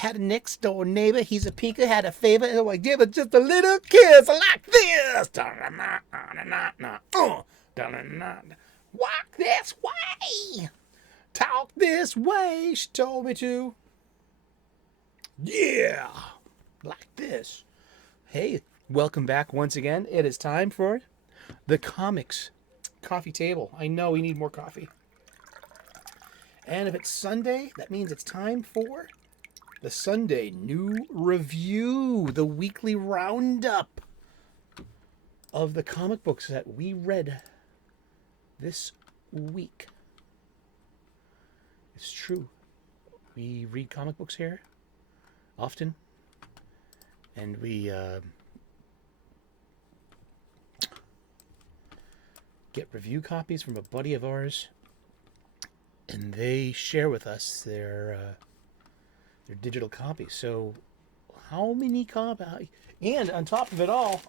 Had a next door neighbor, he's a pinker, had a favor, and I give it just a little kiss like this. Walk this way. Talk this way, she told me to. Yeah, like this. Hey, welcome back once again. It is time for the comics coffee table. I know we need more coffee. And if it's Sunday, that means it's time for the Sunday New Review, the weekly roundup of the comic books that we read this week. It's true. We read comic books here often, and we get review copies from a buddy of ours, and they share with us their digital copies. So how many copies? And on top of it all,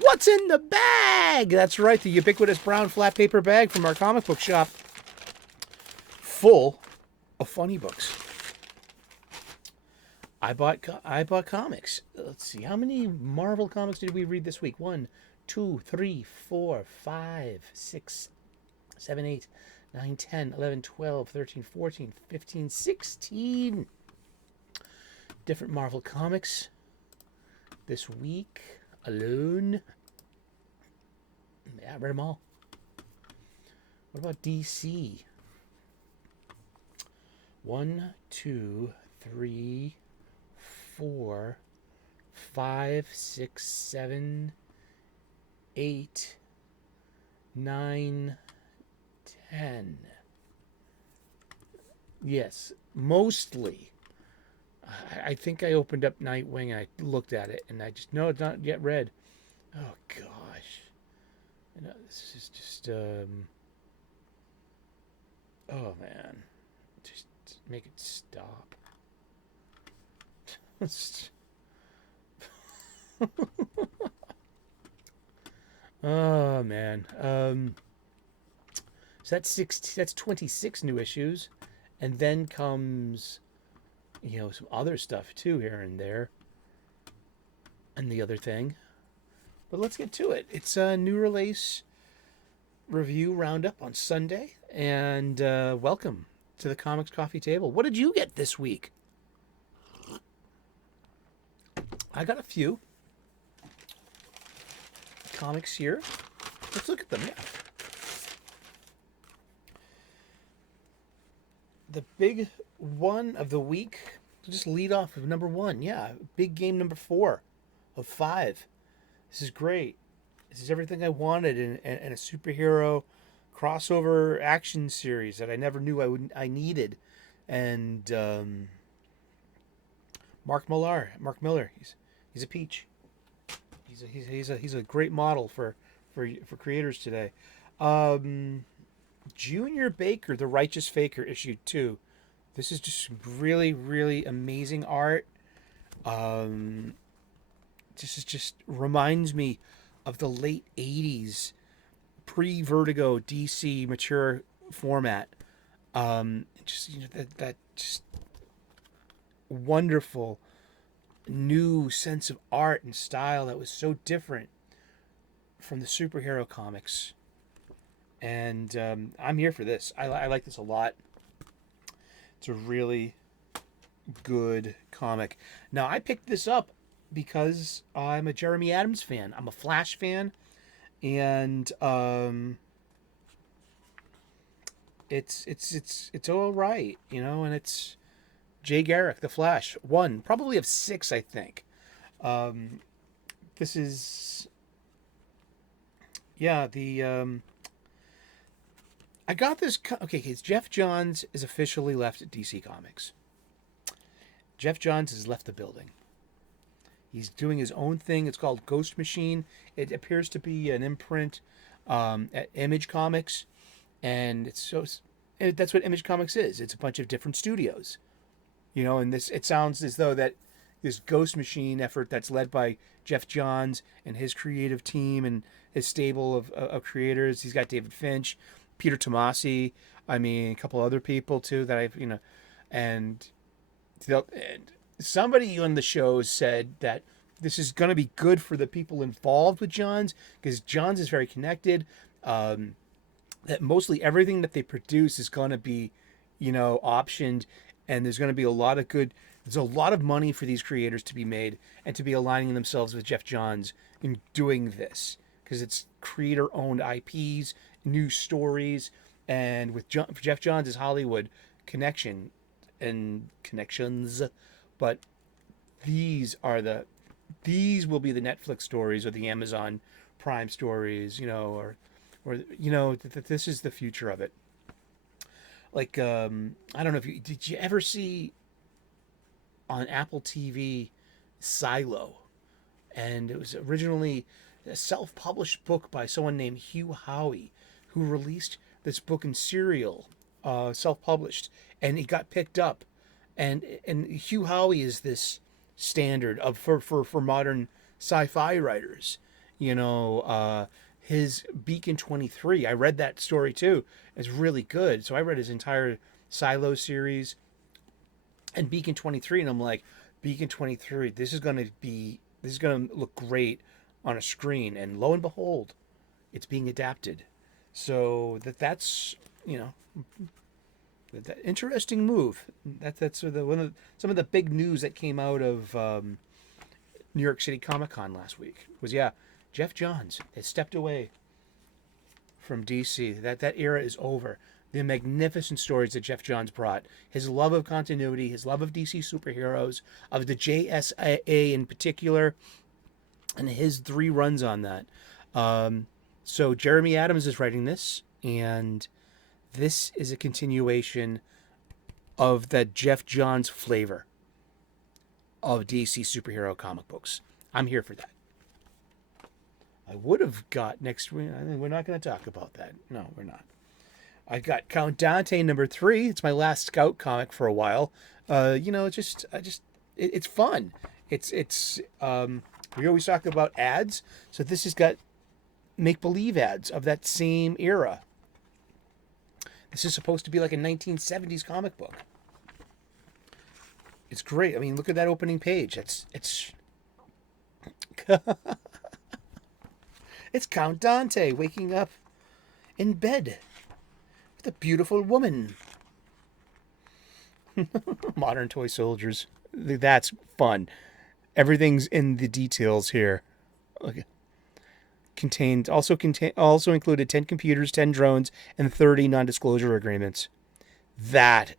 what's in the bag? That's right, the ubiquitous brown flat paper bag from our comic book shop, full of funny books. I bought comics. Let's see, how many Marvel comics did we read this week? 1, 2, 3, 4, 5, 6, 7, 8, 9, 10, 11, 12, 13, 14, 15, 16 different Marvel comics this week alone. Yeah, I read them all. What about DC? 1, 2, 3, 4, 5, 6, 7, 8, 9, 10. Yes, mostly. I think I opened up Nightwing and I looked at it and I just, no, it's not yet read. Oh, gosh. You know, this is just, oh, man. Just make it stop. Oh, man. So that's 26 new issues. And then comes, you know, some other stuff too here and there. And the other thing. But let's get to it. It's a new release review roundup on Sunday. And welcome to the Comics Coffee Table. What did you get this week? I got a few comics here. Let's look at them. Yeah. The big one of the week, just lead off with number 1. Yeah, big game number 4 of 5. This is great. This is everything I wanted in a superhero crossover action series that I never knew I needed. And Mark Millar, he's a peach. He's a great model for creators today. Junior Baker, The Righteous Faker, issue 2. This is just really, really amazing art. This is just reminds me of the late 80s pre-Vertigo DC mature format. Just, you know, that just wonderful new sense of art and style that was so different from the superhero comics. And I'm here for this. I like this a lot. It's a really good comic. Now, I picked this up because I'm a Jeremy Adams fan. I'm a Flash fan. And it's all right, you know, and it's Jay Garrick, the Flash, one probably of 6, I think. This is, yeah, the I got this. Okay, Jeff Johns is officially left at DC Comics. Jeff Johns has left the building. He's doing his own thing. It's called Ghost Machine. It appears to be an imprint at Image Comics, and that's what Image Comics is. It's a bunch of different studios, you know. And it sounds as though that this Ghost Machine effort that's led by Jeff Johns and his creative team and his stable of creators. He's got David Finch, Peter Tomasi, a couple other people too that I've, and And somebody on the show said that this is going to be good for the people involved with Johns, because Johns is very connected. That mostly everything that they produce is going to be, optioned, and there's going to be a lot of good. There's a lot of money for these creators to be made and to be aligning themselves with Jeff Johns in doing this, because it's creator-owned IPs, new stories, and with Jeff Johns' Hollywood connection and connections. But these will be the Netflix stories or the Amazon Prime stories, this is the future of it. Like, I don't know if did you ever see on Apple TV Silo? And it was originally a self-published book by someone named Hugh Howey, who released this book in serial, self-published, and it got picked up. And Hugh Howey is this standard of for modern sci-fi writers. His Beacon 23, I read that story too. It's really good. So I read his entire Silo series and Beacon 23, and I'm like, Beacon 23, this is going to look great on a screen. And lo and behold, it's being adapted. So that's that interesting move. That's some of the big news that came out of New York City Comic Con last week was, Jeff Johns has stepped away from DC. That era is over. The magnificent stories that Jeff Johns brought, his love of continuity, his love of DC superheroes, of the JSA in particular, and his 3 runs on that. So Jeremy Adams is writing this, and this is a continuation of that Jeff Johns flavor of DC superhero comic books. I'm here for that. I would have got next week. I think we're not going to talk about that. No, we're not. I got Count Dante #3. It's my last Scout comic for a while. It's fun. It's we always talk about ads, so this has got make-believe ads of that same era. This is supposed to be like a 1970s comic book. It's great. I mean, look at that opening page. It's it's Count Dante waking up in bed with a beautiful woman. Modern toy soldiers. That's fun. Everything's in the details here. Okay. Also included 10 computers, 10 drones, and 30 non-disclosure agreements. That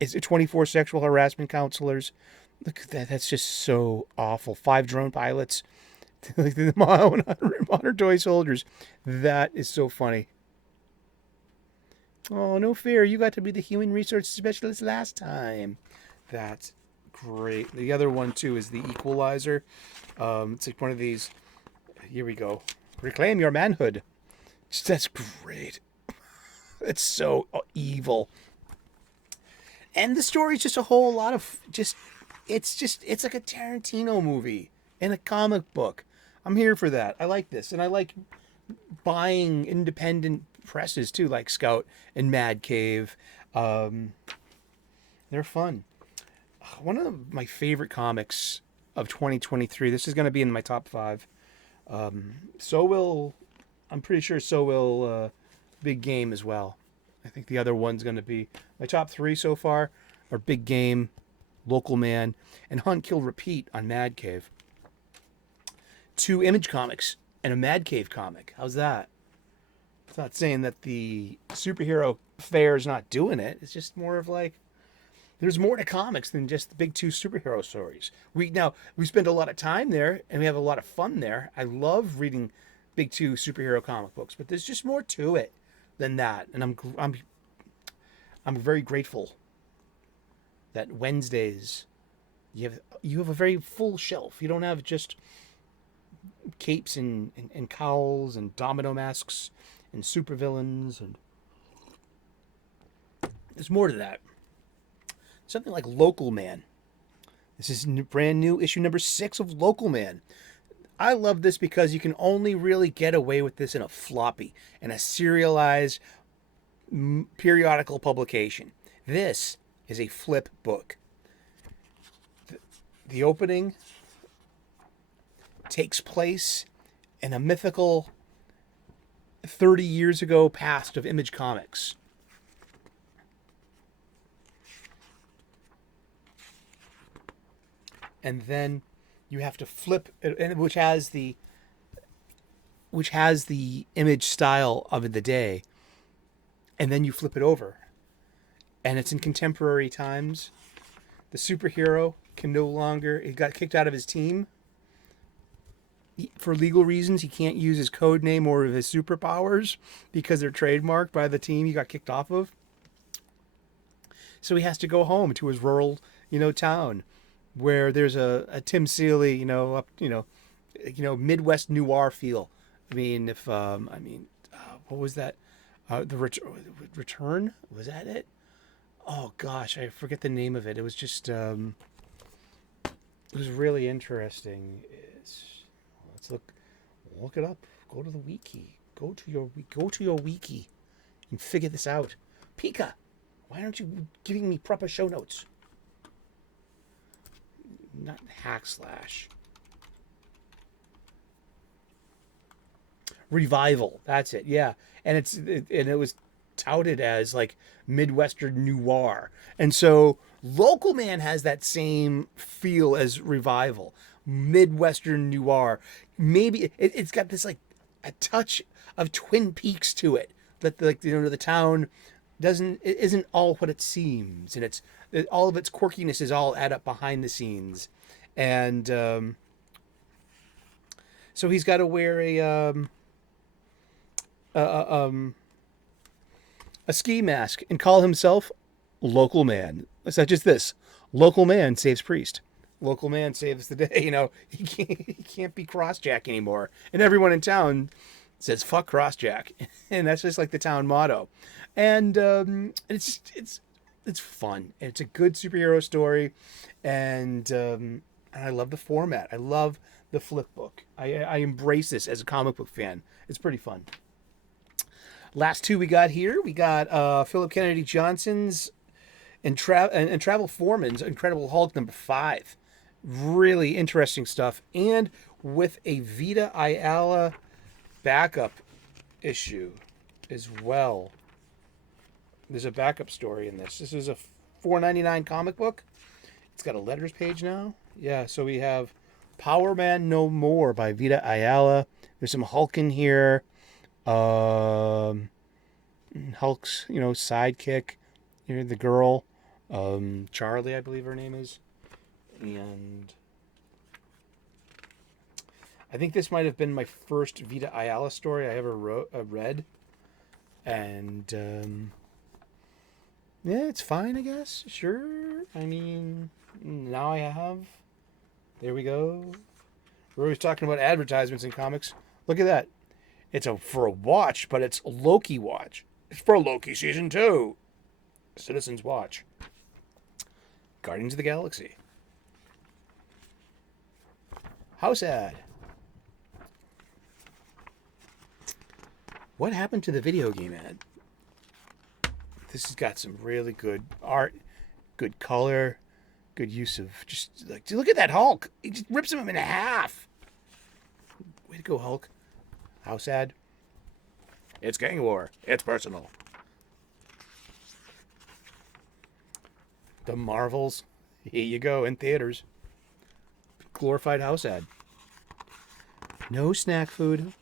is 24 sexual harassment counselors. Look at that. That's just so awful. 5 drone pilots. Like the modern toy soldiers. That is so funny. Oh, no fear. You got to be the human resource specialist last time. That's great. The other one, too, is the Equalizer. It's like one of these. Here we go. Reclaim your manhood. That's great. It's so evil. And the story's just a whole lot of it's like a Tarantino movie in a comic book. I'm here for that. I like this. And I like buying independent presses too, like Scout and Mad Cave. They're fun. One of my favorite comics of 2023. This is going to be in my top 5. I'm pretty sure so will Big Game as well. I think the other one's going to be my top 3 so far are Big Game, Local Man, and Hunt, Kill, Repeat on Mad Cave. 2 Image comics and a Mad Cave comic. How's that? It's not saying that the superhero fair is not doing it. It's just more of like, there's more to comics than just the big 2 superhero stories. We spend a lot of time there and we have a lot of fun there. I love reading big 2 superhero comic books, but there's just more to it than that. And I'm very grateful that Wednesdays you have a very full shelf. You don't have just capes and cowls and domino masks and supervillains, and there's more to that. Something like Local Man. This is brand new issue number 6 of Local Man. I love this because you can only really get away with this in a floppy, in a serialized periodical publication. This is a flip book. The opening takes place in a mythical 30 years ago past of Image Comics. And then you have to flip, and which has the image style of the day, and then you flip it over, and it's in contemporary times. The superhero can no longer, he got kicked out of his team for legal reasons. He can't use his code name or his superpowers because they're trademarked by the team he got kicked off of. So he has to go home to his rural, town, where there's a Tim Seeley, Midwest noir feel. I mean, what was that? The Return? Was that it? Oh gosh, I forget the name of it. It was just, it was really interesting. Let's look it up. Go to the wiki. Go to your wiki, and figure this out. Pika, why aren't you giving me proper show notes? Not /. Revival. That's it. Yeah, and it was touted as like Midwestern noir, and so Local Man has that same feel as Revival, Midwestern noir. Maybe it's got this like a touch of Twin Peaks to it. That the town isn't all what it seems, and all of its quirkiness is all add up behind the scenes, and so he's got to wear a ski mask and call himself Local Man. It's not just this. Local Man saves priest. Local Man saves the day. He can't be Crossjack anymore, and everyone in town says fuck Crossjack, and that's just like the town motto. And it's fun. It's a good superhero story, and I love the format. I love the flip book. I embrace this as a comic book fan. It's pretty fun. Last two we got here. We got Philip Kennedy Johnson's and Travel Foreman's Incredible Hulk #5. Really interesting stuff, and with a Vita Ayala backup issue as well. There's a backup story in this. This is a $4.99 comic book. It's got a letters page now. Yeah, so we have Power Man No More by Vita Ayala. There's some Hulk in here. Hulk's, sidekick. The girl. Charlie, I believe her name is. And I think this might have been my first Vita Ayala story I ever read. And yeah, it's fine, I guess. Sure. I mean, now I have. There we go. We're always talking about advertisements in comics. Look at that. It's for a watch, but it's a Loki watch. It's for Loki Season 2. Citizen's Watch. Guardians of the Galaxy. House ad. What happened to the video game ad? This has got some really good art, good color, good use of just like, look at that Hulk. He just rips him in half. Way to go, Hulk. House ad. It's gang war. It's personal. The Marvels. Here you go, in theaters. Glorified house ad. No snack food.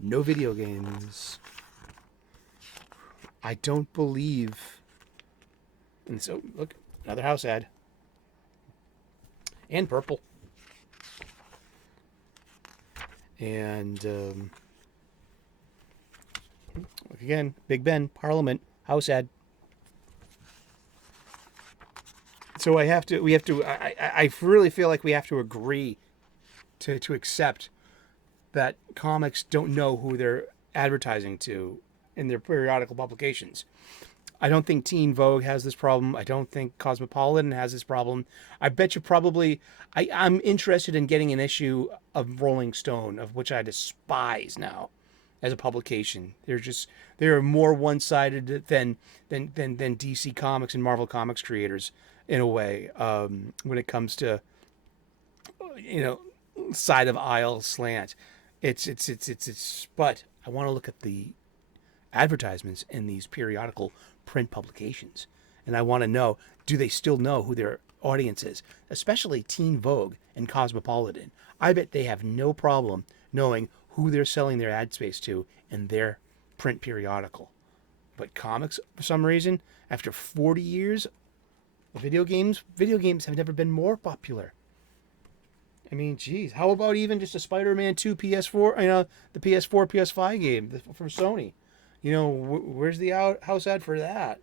No video games. I don't believe. And so, look, another house ad. And purple. And, look again, Big Ben, Parliament, house ad. So I really feel like we have to agree to accept that comics don't know who they're advertising to in their periodical publications. I don't think Teen Vogue has this problem. I don't think Cosmopolitan has this problem. I bet you probably... I'm interested in getting an issue of Rolling Stone, of which I despise now as a publication. They're more one-sided than DC Comics and Marvel Comics creators in a way when it comes to side of aisle slant. But I want to look at the advertisements in these periodical print publications, and I want to know, do they still know who their audience is, especially Teen Vogue and Cosmopolitan. I bet they have no problem knowing who they're selling their ad space to in their print periodical. But comics, for some reason, after 40 years of video games have never been more popular. I mean, geez, how about even just a Spider-Man 2 PS4, the PS4, PS5 game from Sony? Where's the house ad for that?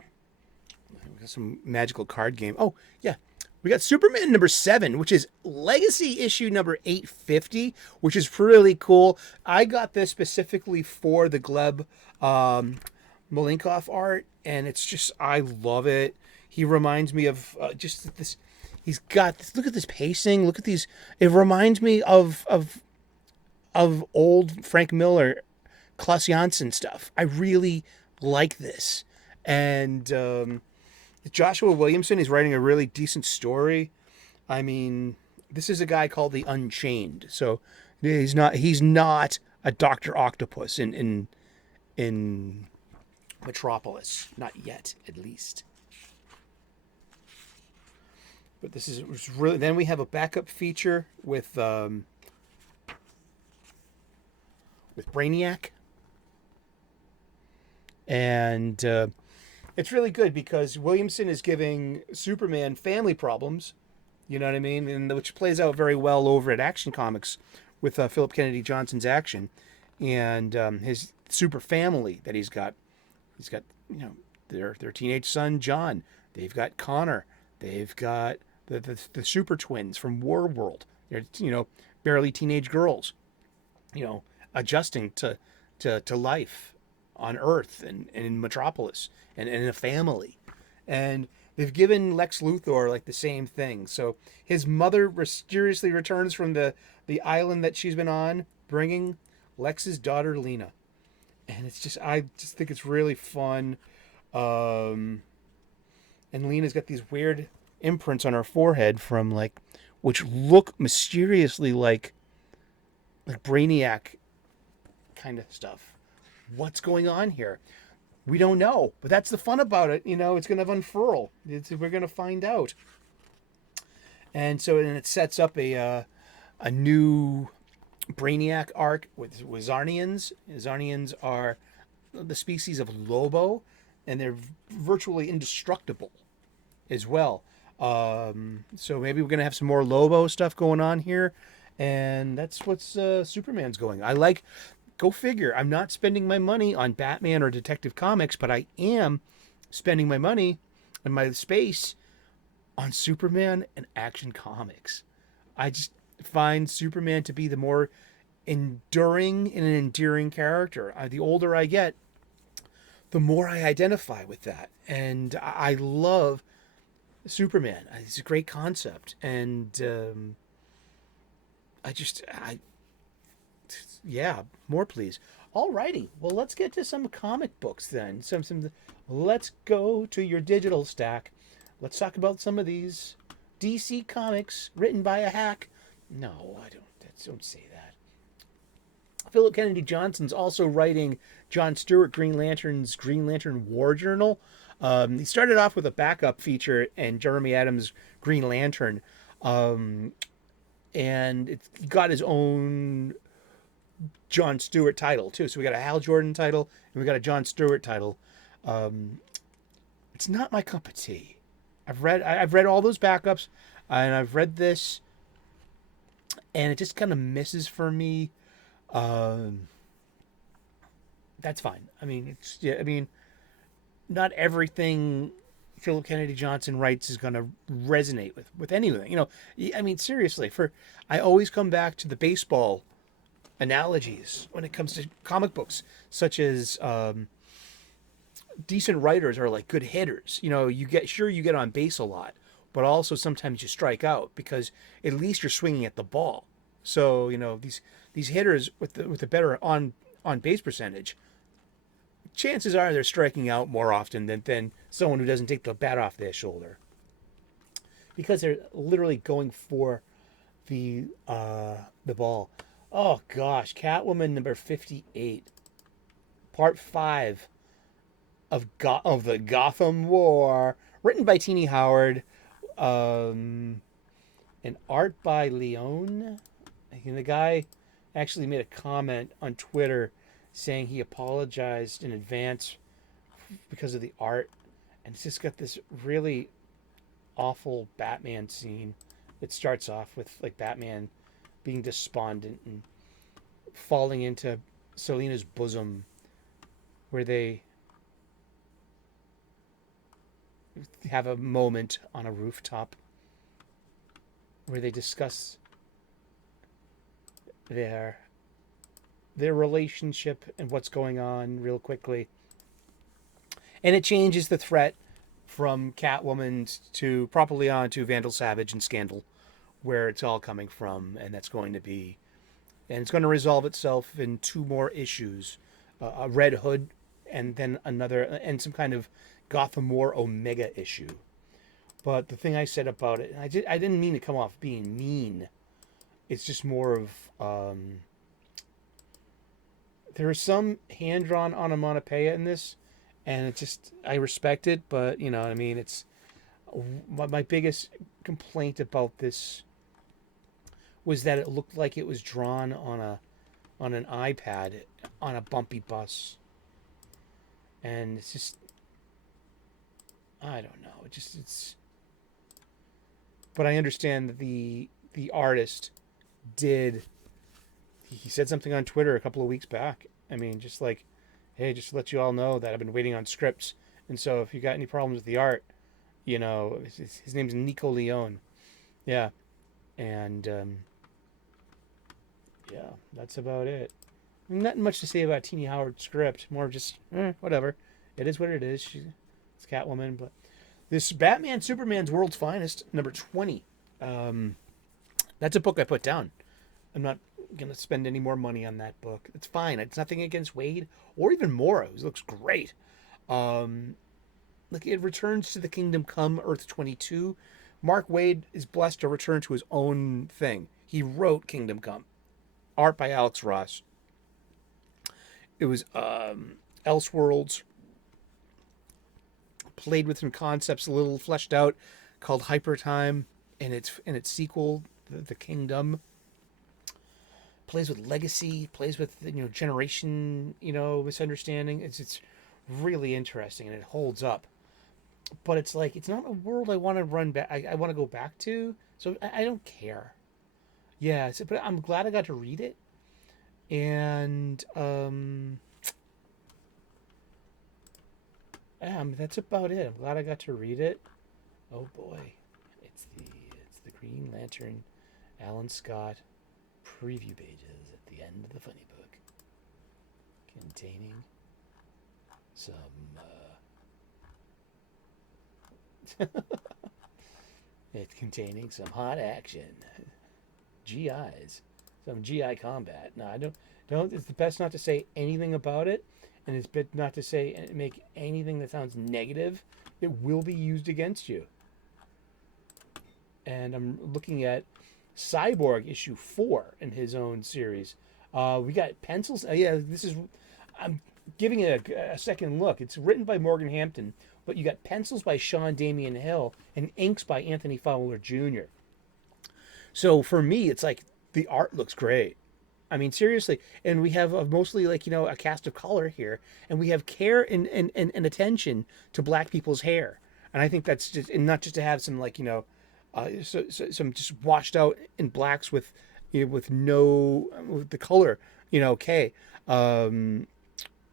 We got some magical card game. Oh, yeah. We got Superman number 7, which is Legacy issue number 850, which is really cool. I got this specifically for the Gleb Malenkoff art, and it's just, I love it. He reminds me of just this. He's got this, look at this pacing. Look at these. It reminds me of old Frank Miller, Klaus Janson stuff. I really like this. And Joshua Williamson is writing a really decent story. I mean, this is a guy called the Unchained. So he's not a Dr. Octopus in Metropolis. Not yet, at least. But this is really. Then we have a backup feature with Brainiac, and it's really good because Williamson is giving Superman family problems. You know what I mean, and which plays out very well over at Action Comics with Philip Kennedy Johnson's Action, and his super family that he's got. He's got their teenage son John. They've got Connor. They've got the super twins from Warworld. They're barely teenage girls, adjusting to life on Earth and in Metropolis and in a family. And they've given Lex Luthor like the same thing. So his mother mysteriously returns from the island that she's been on, bringing Lex's daughter Lena. And it's just, I just think it's really fun. And Lena's got these weird imprints on her forehead from which look mysteriously like Brainiac kind of stuff. What's going on here? We don't know, but that's the fun about it. It's going to unfurl. We're going to find out. And so it sets up a new Brainiac arc with Zarnians. Zarnians are the species of Lobo, and they're virtually indestructible as well. So maybe we're going to have some more Lobo stuff going on here. And that's what's Superman's going. Go figure. I'm not spending my money on Batman or Detective Comics, but I am spending my money and my space on Superman and Action Comics. I just find Superman to be the more enduring and an endearing character. The older I get, the more I identify with that. And I love Superman. It's a great concept. And yeah, more please. Alrighty, well, let's get to some comic books then. Let's go to your digital stack. Let's talk about some of these DC comics written by a hack. No, I don't say that. Philip Kennedy Johnson's also writing John Stewart Green Lantern's Green Lantern War Journal. He started off with a backup feature and Jeremy Adams' Green Lantern, and it got his own John Stewart title too. So we got a Hal Jordan title and we got a John Stewart title. It's not my cup of tea. I've read all those backups, and I've read this, and it just kind of misses for me. That's fine. I mean, not everything Philip Kennedy Johnson writes is going to resonate with anything. Seriously, I always come back to the baseball analogies when it comes to comic books, such as decent writers are like good hitters. You get on base a lot, but also sometimes you strike out because at least you're swinging at the ball. So these hitters with the better on base percentage, chances are they're striking out more often than someone who doesn't take the bat off their shoulder. because they're literally going for the ball. Oh gosh, Catwoman number 58, part 5 of the Gotham War, written by Teenie Howard, and art by Leone. And the guy actually made a comment on Twitter saying he apologized in advance because of the art, and it's just got this really awful Batman scene. It starts off with like Batman being despondent and falling into Selina's bosom, where they have a moment on a rooftop where they discuss their relationship and what's going on real quickly. And it changes the threat from Catwoman to properly on to Vandal Savage and Scandal, where it's all coming from, and that's going to be, and it's going to resolve itself in 2 more issues, a Red Hood, and then another, and some kind of Gotham War Omega issue. But the thing I said about it, and I didn't mean to come off being mean. It's just more of there is some hand-drawn onomatopoeia in this, and it just, I respect it, but you know what I mean. It's my biggest complaint about this was that it looked like it was drawn on an iPad on a bumpy bus, and it's just, I don't know. It's. But I understand that the artist did. He said something on Twitter a couple of weeks back. I mean, just like, hey, just to let you all know that I've been waiting on scripts, and so if you got any problems with the art, you know, his name's Nico Leone. Yeah, and yeah, that's about it. Nothing much to say about Teenie Howard's script. More just whatever. It is what it is. It's Catwoman, but this Batman Superman's World's Finest, number 20. That's a book I put down. I'm not going to spend any more money on that book. It's fine. It's nothing against Wade or even Morrow. It looks great. Like, it returns to the Kingdom Come, Earth 22. Mark Waid is blessed to return to his own thing. He wrote Kingdom Come. Art by Alex Ross. It was Elseworlds. Played with some concepts a little fleshed out, called Hyper Time, and its sequel, the Kingdom. Plays with legacy, plays with generation, misunderstanding. It's really interesting, and it holds up. But it's like, it's not a world I want to run back. I want to go back to, so I don't care. Yeah, but I'm glad I got to read it, and that's about it. I'm glad I got to read it. Oh boy, it's the Green Lantern, Alan Scott preview pages at the end of the funny book, containing some it's containing some hot action, GIs, some GI combat. No, I don't. It's the best not to say anything about it, and it's best not to say make anything that sounds negative. It will be used against you. And I'm looking at Cyborg issue 4 in his own series. We got pencils. I'm giving it a second look. It's written by Morgan Hampton, but you got pencils by Sean Damian Hill and inks by Anthony Fowler Jr. So for me, it's like the art looks great. I mean, seriously. And we have mostly a cast of color here, and we have care and attention to black people's hair. And I think that's just, and not just to have some some just washed out in blacks with with the color, okay,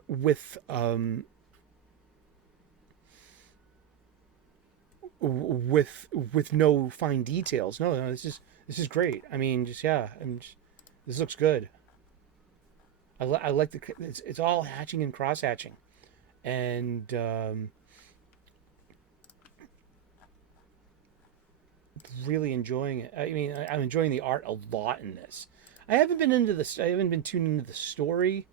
with no fine details. No, this is great. I mean, this looks good. I like it's all hatching and cross hatching, and really enjoying it. I mean, I'm enjoying the art a lot in this. I haven't been tuned into the story,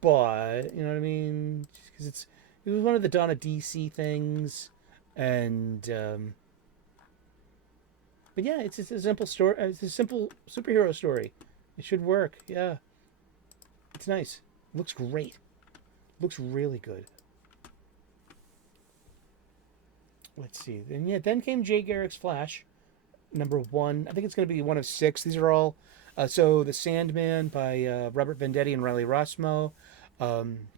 but you know what I mean, because it was one of the Donna DC things, and But yeah, it's a simple story. It's a simple superhero story. It should work. Yeah, it's nice. Looks great. Looks really good. Let's see. Then came Jay Garrick's Flash, #1. I think it's going to be one of 6. These are all. So The Sandman by Robert Venditti and Riley Rossmo. Um,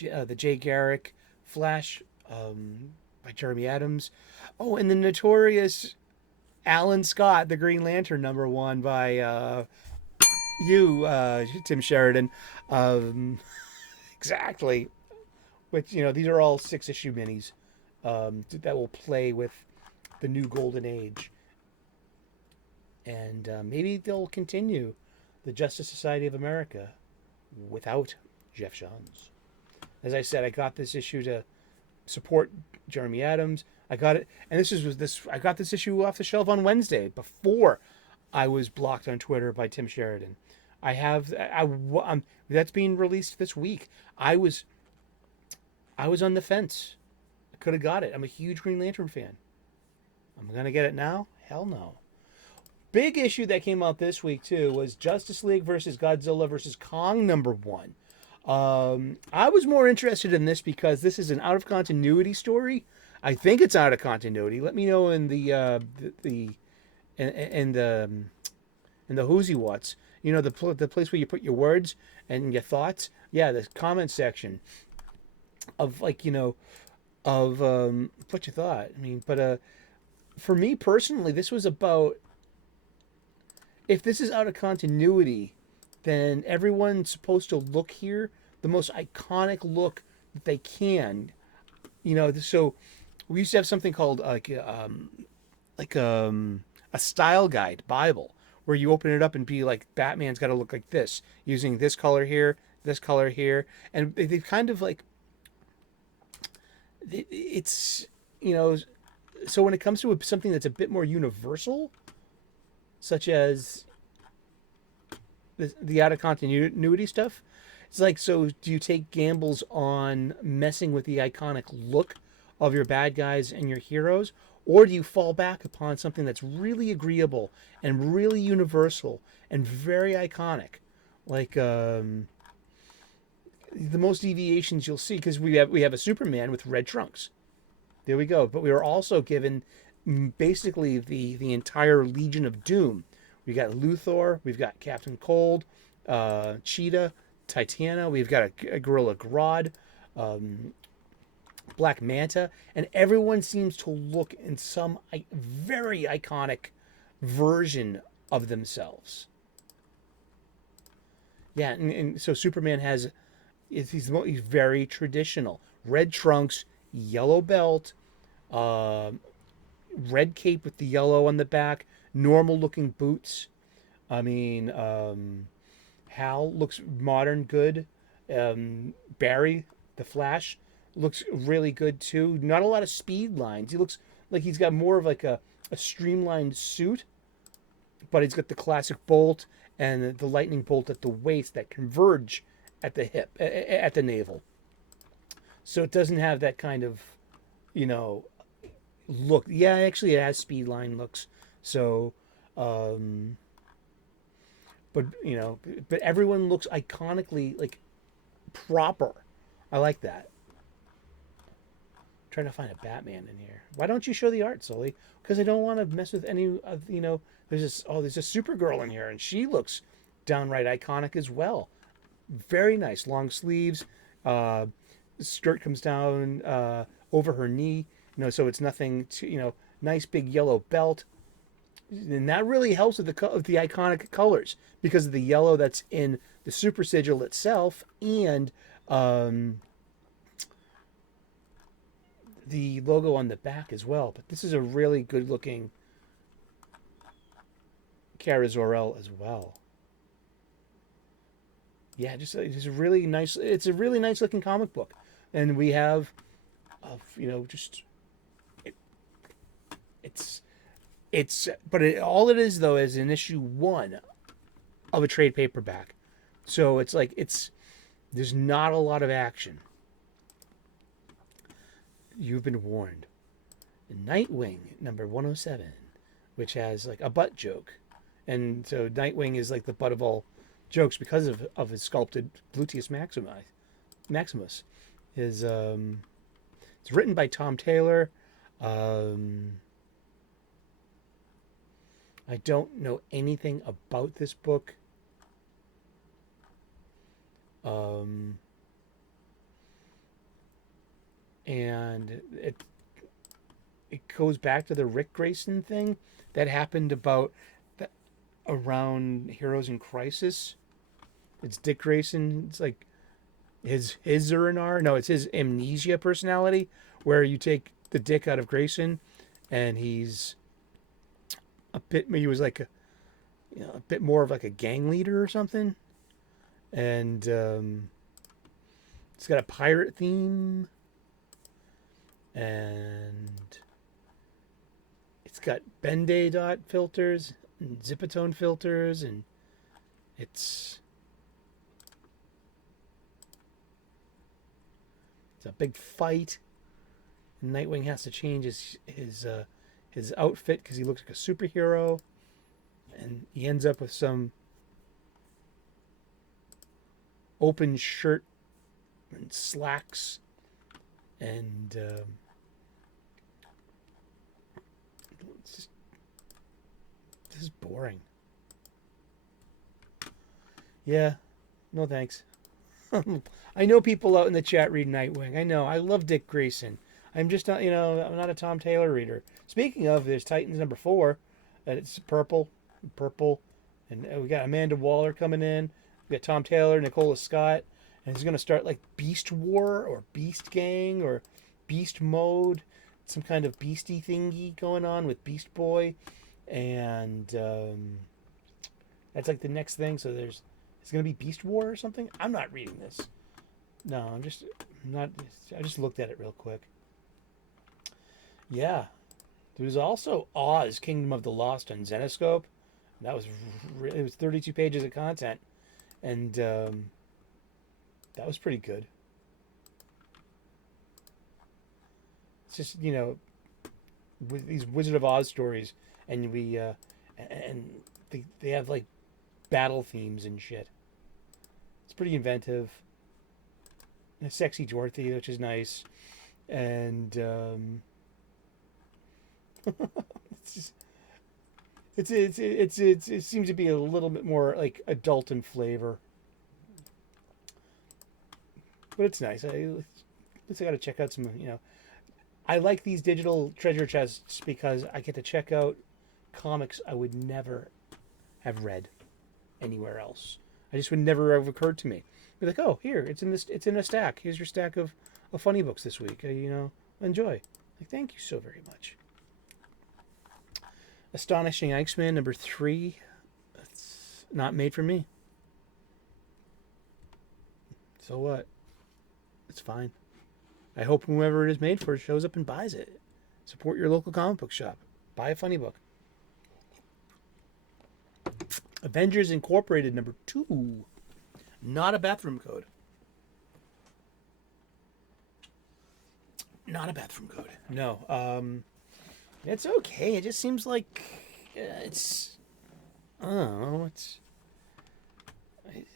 the Jay Garrick Flash by Jeremy Adams. Oh, and the notorious Alan Scott, the Green Lantern #1 by Tim Sheridan. Exactly. Which, these are all 6-issue minis that will play with the new Golden Age. And maybe they'll continue the Justice Society of America without Jeff Johns. As I said, I got this issue to support Jeremy Adams. I got it, and I got this issue off the shelf on Wednesday before I was blocked on Twitter by Tim Sheridan. That's being released this week. I was on the fence. I could have got it. I'm a huge Green Lantern fan. I'm gonna get it now? Hell no. Big issue that came out this week too was Justice League versus Godzilla versus Kong #1. I was more interested in this because this is an out of continuity story. I think it's out of continuity. Let me know in the whoosy what's. The place where you put your words and your thoughts. Yeah, the comment section of what you thought. I mean, but for me personally, this was about, if this is out of continuity, then everyone's supposed to look here the most iconic look that they can. So we used to have something called a style guide Bible, where you open it up and be like, Batman's got to look like this, using this color here, and they kind of like, it's so when it comes to something that's a bit more universal, such as the out of continuity stuff, it's like, so do you take gambles on messing with the iconic look of your bad guys and your heroes, or do you fall back upon something that's really agreeable and really universal and very iconic, like the most deviations you'll see, because we have a Superman with red trunks. There we go. But we were also given basically the entire Legion of Doom. We got Luthor, we've got Captain Cold, Cheetah, Titania, we've got a Gorilla Grodd, Black Manta, and everyone seems to look in some very iconic version of themselves. Yeah, and so Superman he's very traditional. Red trunks, yellow belt, red cape with the yellow on the back, normal looking boots. I mean, Hal looks modern, good. Barry, the Flash, looks really good too. Not a lot of speed lines. He looks like he's got more of like a streamlined suit, but he's got the classic bolt and the lightning bolt at the waist that converge at the hip, at the navel. So it doesn't have that kind of, look. Yeah, actually it has speed line looks. So, but everyone looks iconically like proper. I like that. Trying to find a Batman in here. Why don't you show the art, Sully? Because I don't want to mess with any of, there's a Supergirl in here, and she looks downright iconic as well. Very nice. Long sleeves. Skirt comes down over her knee. So it's nothing to, nice big yellow belt. And that really helps with the iconic colors, because of the yellow that's in the super sigil itself, and the logo on the back as well. But this is a really good looking Kara Zor-El as well. Yeah, just a really nice. It's a really nice looking comic book, and we have, all it is though is an issue 1 of a trade paperback, so it's like there's not a lot of action. You've been warned. Nightwing #107 which has like a butt joke, and so Nightwing is like the butt of all jokes because of his sculpted gluteus maximus. Is It's written by Tom Taylor. I don't know anything about this book. And it goes back to the Rick Grayson thing that happened around Heroes in Crisis. It's Dick Grayson. It's like his Zurinar. No, it's his amnesia personality, where you take the Dick out of Grayson, and he's he was like a bit more of like a gang leader or something, and it's got a pirate theme, and it's got Bende dot filters and Zipatone filters, and it's a big fight. And Nightwing has to change his outfit because he looks like a superhero, and he ends up with some open shirt and slacks, and this is boring. Yeah, no thanks. I know people out in the chat read Nightwing. I know. I love Dick Grayson. I'm just not, I'm not a Tom Taylor reader. Speaking of, there's Titans #4. It's purple, and we got Amanda Waller coming in. We got Tom Taylor, Nicola Scott, and he's going to start like Beast War or Beast Gang or Beast Mode, some kind of beastie thingy going on with Beast Boy, and that's like the next thing. So it's going to be Beast War or something. I'm not reading this. No, I'm not. I just looked at it real quick. Yeah, there's also Oz, Kingdom of the Lost on Zenescope. That was it was 32 pages of content, and that was pretty good. It's just with these Wizard of Oz stories, and they have like battle themes and shit. It's pretty inventive. And a sexy Dorothy, which is nice, and it seems to be a little bit more like adult in flavor, but it's nice. I got to check out some. I like these digital treasure chests because I get to check out comics I would never have read anywhere else. I just would never have occurred to me. Be like, oh, here, it's in a stack. Here's your stack of funny books this week. Enjoy. Like, thank you so very much. Astonishing X-Men #3. It's not made for me. So what? It's fine. I hope whoever it is made for shows up and buys it. Support your local comic book shop. Buy a funny book. Avengers Incorporated #2. Not a bathroom code. Not a bathroom code. No. It's okay. It just seems like it's. I don't know.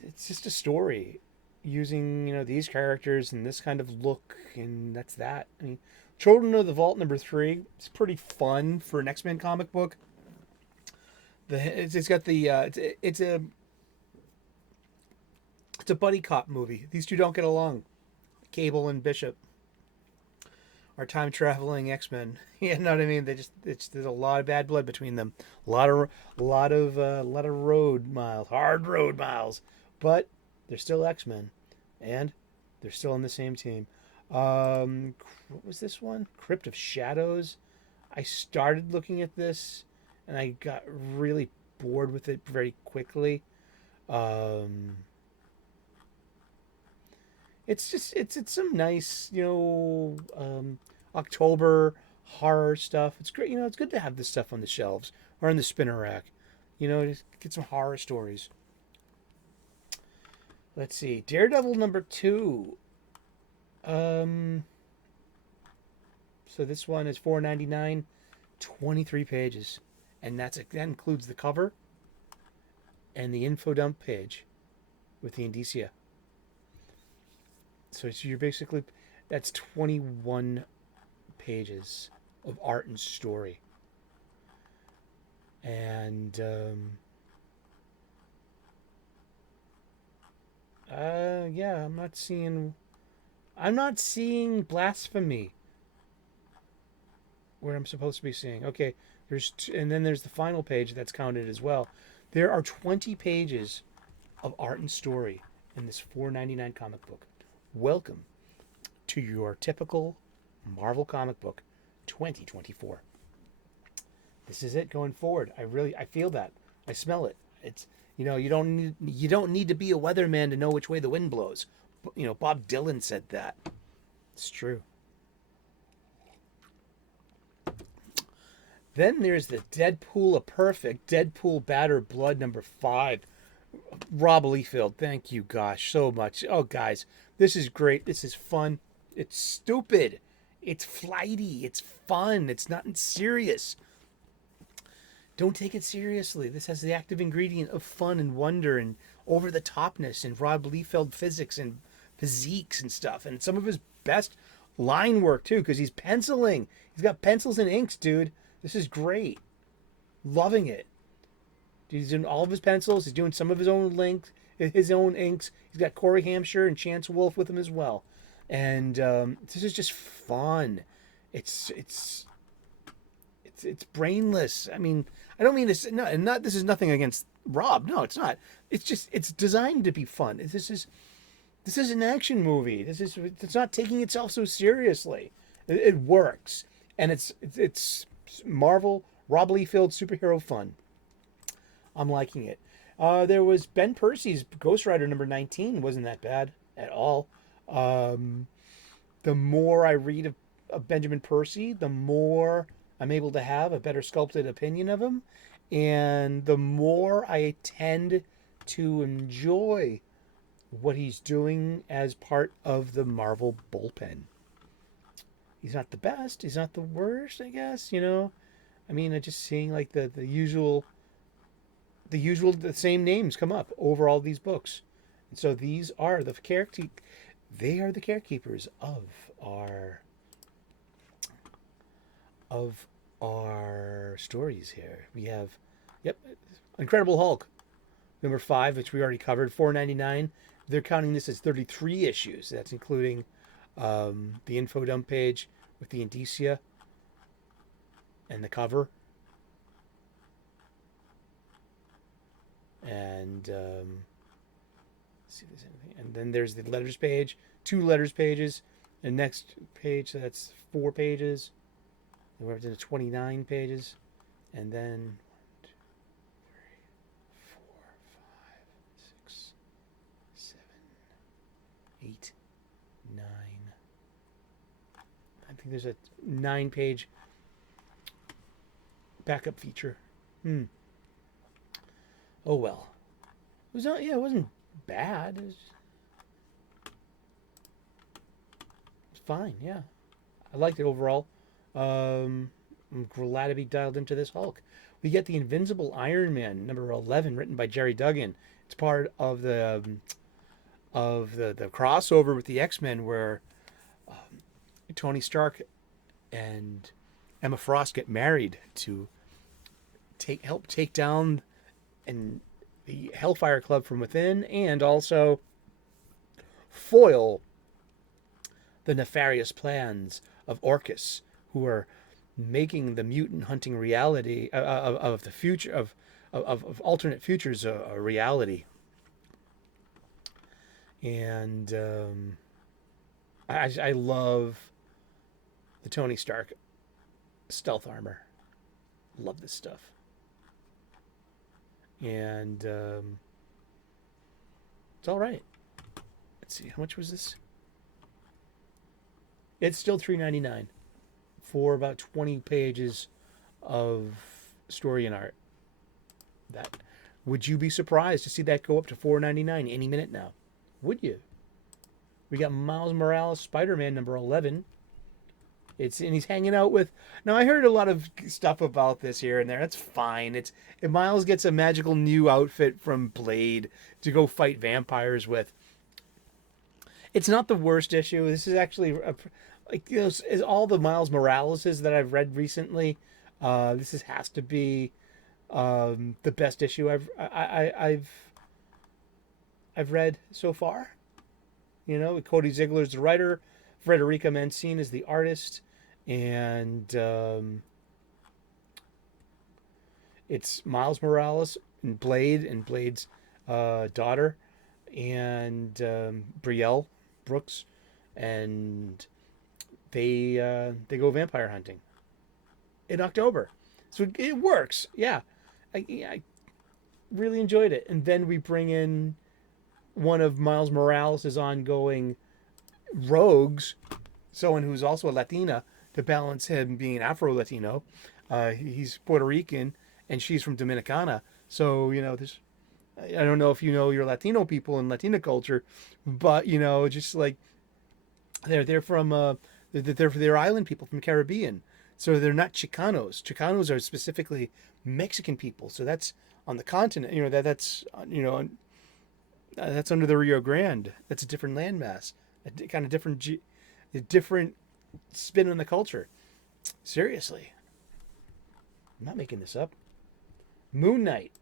It's just a story using these characters and this kind of look, and that's that. I mean, Children of the Vault #3. It's pretty fun for an X-Men comic book. It's got the it's a buddy cop movie. These two don't get along. Cable and Bishop are time traveling X-Men. You know what I mean? There's a lot of bad blood between them. A lot of road miles, hard road miles. But they're still X-Men, and they're still on the same team. What was this one? Crypt of Shadows. I started looking at this, and I got really bored with it very quickly. It's some nice, October horror stuff. It's great. It's good to have this stuff on the shelves or in the spinner rack. Just get some horror stories. Let's see. Daredevil #2. So this one is $4.99, 23 pages. and that includes the cover and the info dump page with the indicia. So you're basically, that's 21 pages of art and story. And yeah, I'm not seeing blasphemy where I'm supposed to be seeing. Okay, and then there's the final page that's counted as well. There are 20 pages of art and story in this $4.99 comic book. Welcome to your typical Marvel comic book 2024. This is it going forward. I feel that. I smell it. It's, you don't need to be a weatherman to know which way the wind blows. Bob Dylan said that. It's true. Then there's the Deadpool a Perfect, Deadpool Batter Blood number 5. Rob Liefeld, thank you, gosh, so much. Oh, guys, this is great. This is fun. It's stupid. It's flighty. It's fun. It's not serious. Don't take it seriously. This has the active ingredient of fun and wonder and over-the-topness and Rob Liefeld physics and physiques and stuff. And some of his best line work, too, because he's penciling. He's got pencils and inks, dude. This is great. Loving it. He's doing all of his pencils. He's doing some of his own inks. He's got Corey Hampshire and Chance Wolfe with him as well. And this is just fun. It's brainless. I mean, I don't mean this. Not this is nothing against Rob. No, it's not. It's designed to be fun. This is an action movie. It's not taking itself so seriously. It works, and it's Marvel Rob Liefeld superhero fun. I'm liking it. There was Ben Percy's Ghost Rider number 19. Wasn't that bad at all. The more I read of Benjamin Percy, the more I'm able to have a better sculpted opinion of him, and the more I tend to enjoy what he's doing as part of the Marvel bullpen. He's not the best. He's not the worst, I guess, I mean, I'm just seeing like the same names come up over all these books. And so these are the carekeepers of our stories here. We have, Incredible Hulk, number 5, which we already covered, $4.99. They're counting this as 33 issues. That's including the info dump page with the indicia and the cover. And see if there's anything. And then there's the letters page, 2 letters pages, and next page, so that's 4 pages. And we're up to 29 pages, and then 1, 2, 3, 4, 5, 6, 7, 8, 9. I think there's a 9-page backup feature. Oh well. It wasn't bad. It was fine, yeah. I liked it overall. I'm glad to be dialed into this Hulk. We get the Invincible Iron Man, number 11, written by Jerry Duggan. It's part of the crossover with the X-Men where Tony Stark and Emma Frost get married to help take down and the Hellfire Club from within, and also foil the nefarious plans of Orcus, who are making the mutant hunting reality of the future of alternate futures a reality. And I love the Tony Stark stealth armor. Love this stuff. And it's all right. Let's see, how much was this? It's still $3.99 for about 20 pages of story and art. Would you be surprised to see that go up to $4.99 any minute now? Would you? We got Miles Morales Spider-Man number 11. And he's hanging out with. Now I heard a lot of stuff about this here and there. That's fine. If Miles gets a magical new outfit from Blade to go fight vampires with. It's not the worst issue. This is actually like is all the Miles Moraleses that I've read recently. Has to be the best issue I've read so far. You know, Cody Ziegler's the writer, Frederica Mancini is the artist, and it's Miles Morales and Blade's daughter, and Brielle Brooks, and they go vampire hunting in October. So it works. Yeah, I really enjoyed it. And then we bring in one of Miles Morales' ongoing rogues, someone who's also a Latina, to balance him being Afro-Latino. He's Puerto Rican, and she's from Dominicana. So, this... I don't know if you know your Latino people and Latina culture, but, just like... They're from... they're island people from Caribbean. So they're not Chicanos. Chicanos are specifically Mexican people. So that's on the continent. That's under the Rio Grande. That's a different landmass. A kind of different spin on the culture. Seriously. I'm not making this up. Moon Knight.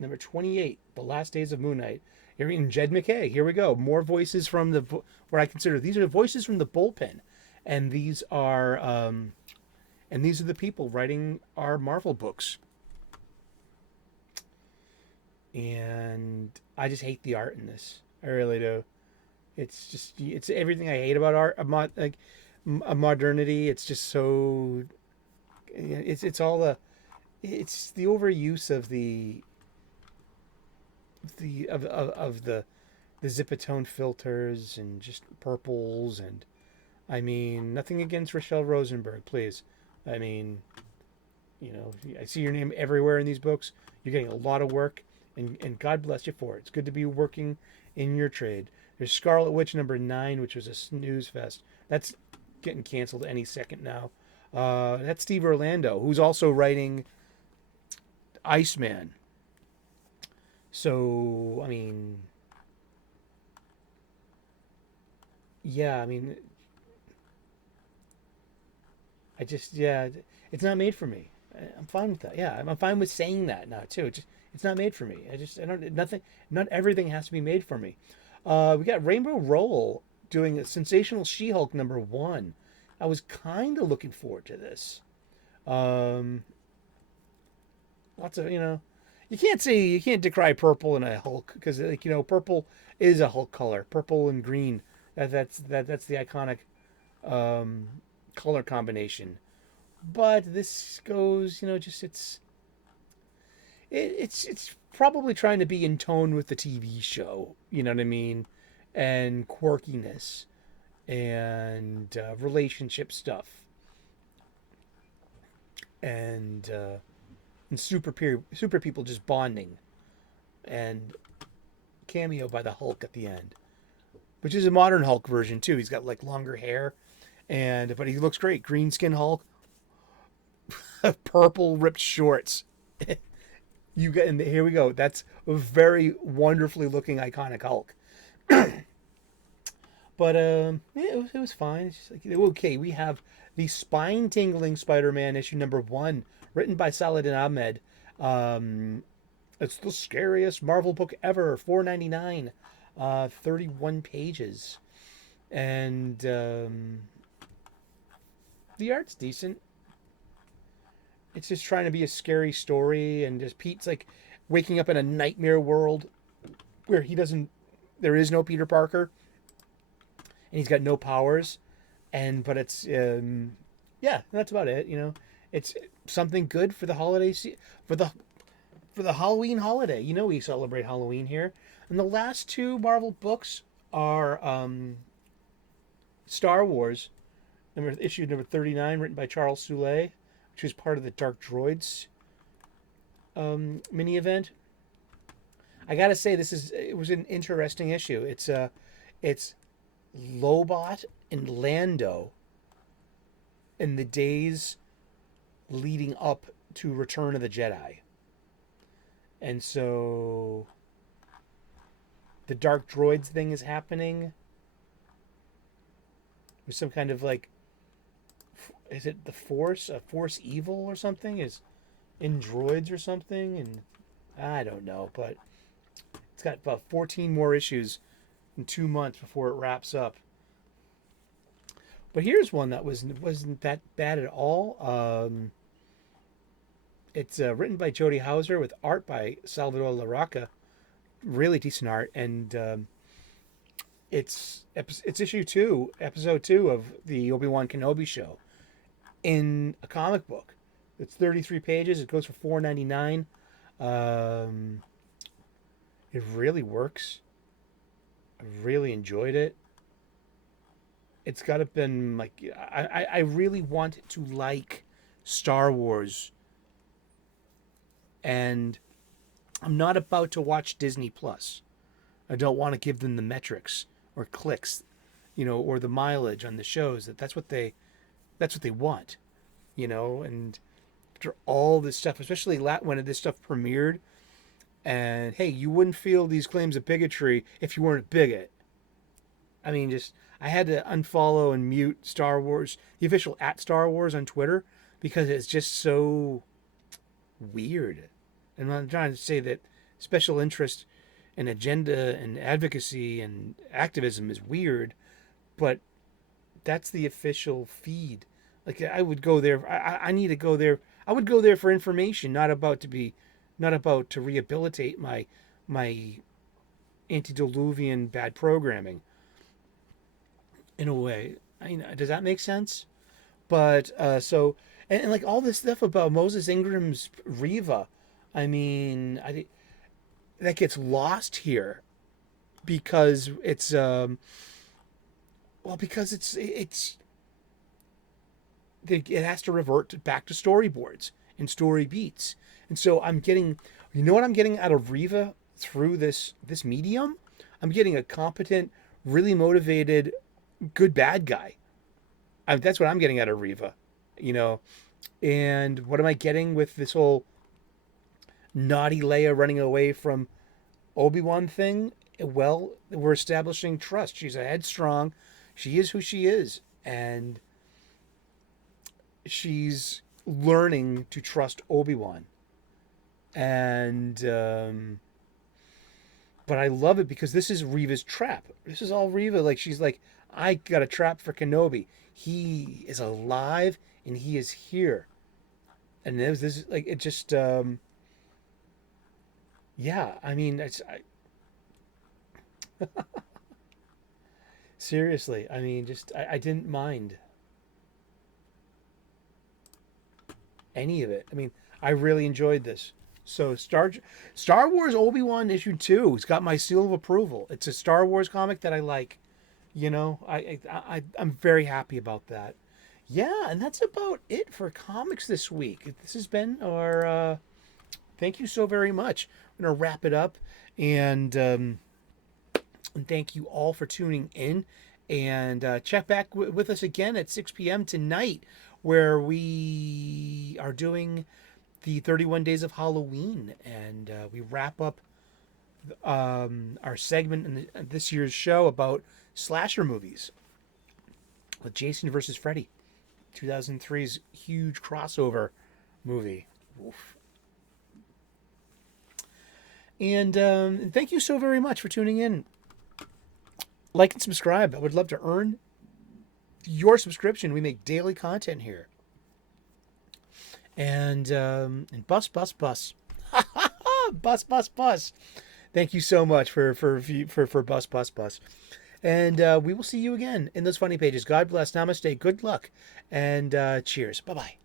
Number 28. The Last Days of Moon Knight. You're reading Jed McKay. Here we go. More voices from what I consider, these are the voices from the bullpen. And these are the people writing our Marvel books. And I just hate the art in this. I really do. It's everything I hate about art, modernity. It's just so. It's the overuse of the Zipatone filters and just purples, and I mean, nothing against Rochelle Rosenberg, please. I mean, I see your name everywhere in these books. You're getting a lot of work, and God bless you for it. It's good to be working in your trade. There's Scarlet Witch number 9, which was a snooze fest. That's getting canceled any second now. That's Steve Orlando, who's also writing Iceman. So, I mean, yeah, I mean, it's not made for me. I'm fine with that. Yeah, I'm fine with saying that now too. It's not made for me. Not everything has to be made for me. We got Rainbow Rowell doing a Sensational She-Hulk number 1. I was kind of looking forward to this. Lots of, you can't decry purple in a Hulk, because purple is a Hulk color. Purple and green. That's the iconic color combination. But this goes, it's probably trying to be in tone with the TV show, you know what I mean? And quirkiness and relationship stuff. And super people just bonding. And cameo by the Hulk at the end. Which is a modern Hulk version too. He's got like longer hair, but he looks great. Green skin Hulk. Purple ripped shorts. And here we go. That's a very wonderfully looking iconic Hulk. But it was fine. It's just like, okay, we have the spine-tingling Spider-Man issue number 1, written by Saladin Ahmed. It's the scariest Marvel book ever. $4.99, 31 pages, and the art's decent. It's just trying to be a scary story, and just Pete's like waking up in a nightmare world where there is no Peter Parker, and he's got no powers, but it's that's about it. It's something good for the holiday for the Halloween holiday. We celebrate Halloween here, and the last 2 Marvel books are Star Wars, issue number 39, written by Charles Soule, which was part of the Dark Droids mini event. I gotta say, it was an interesting issue. It's Lobot and Lando in the days leading up to Return of the Jedi. And so the Dark Droids thing is happening. There's some kind of like, is it the Force? A Force evil or something is in droids or something? And I don't know, but it's got about 14 more issues in 2 months before it wraps up. But here's one that wasn't that bad at all. It's written by Jody Hauser with art by Salvador Larroca. Really decent art, and it's issue 2, episode 2 of the Obi-Wan Kenobi show in a comic book. It's 33 pages. It goes for $4.99. It really works. I really enjoyed it. It's got to been like I really want to like Star Wars, and I'm not about to watch Disney Plus. I don't want to give them the metrics or clicks, or the mileage on the shows. That's what they want, And after all this stuff, especially when this stuff premiered, and hey, you wouldn't feel these claims of bigotry if you weren't a bigot. I mean, I had to unfollow and mute Star Wars, the official @StarWars on Twitter, because it's just so weird. And I'm trying to say that special interest and agenda and advocacy and activism is weird, but that's the official feed. Like, I would go there. I need to go there. I would go there for information, not about to rehabilitate my antediluvian bad programming. In a way, does that make sense? But so and like all this stuff about Moses Ingram's Reva, I think that gets lost here because it's it has to revert back to storyboards and story beats. And so I'm getting, what I'm getting out of Reva through this medium? I'm getting a competent, really motivated, good bad guy. That's what I'm getting out of Reva, And what am I getting with this whole naughty Leia running away from Obi-Wan thing? Well, we're establishing trust. She's a headstrong. She is who she is. And she's learning to trust Obi-Wan. And but I love it because this is Reva's trap. This is all Reva. Like, she's like, I got a trap for Kenobi. He is alive and he is here. And this like, it just yeah, I mean, seriously, I mean, I didn't mind any of it. I mean, I really enjoyed this. So Star Wars Obi-Wan issue 2. It's got my seal of approval. It's a Star Wars comic that I like. I'm very happy about that. Yeah, and that's about it for comics this week. This has been our thank you so very much. I'm going to wrap it up, and thank you all for tuning in. And check back with us again at 6 p.m. tonight, where we are doing the 31 Days of Halloween, and we wrap up our segment in this year's show about slasher movies with Jason versus Freddy, 2003's huge crossover movie. Oof. And thank you so very much for tuning in. Like and subscribe. I would love to earn your subscription. We make daily content here. And bus. Bus. Thank you so much for bus. And we will see you again in those funny pages. God bless. Namaste. Good luck. And cheers. Bye-bye.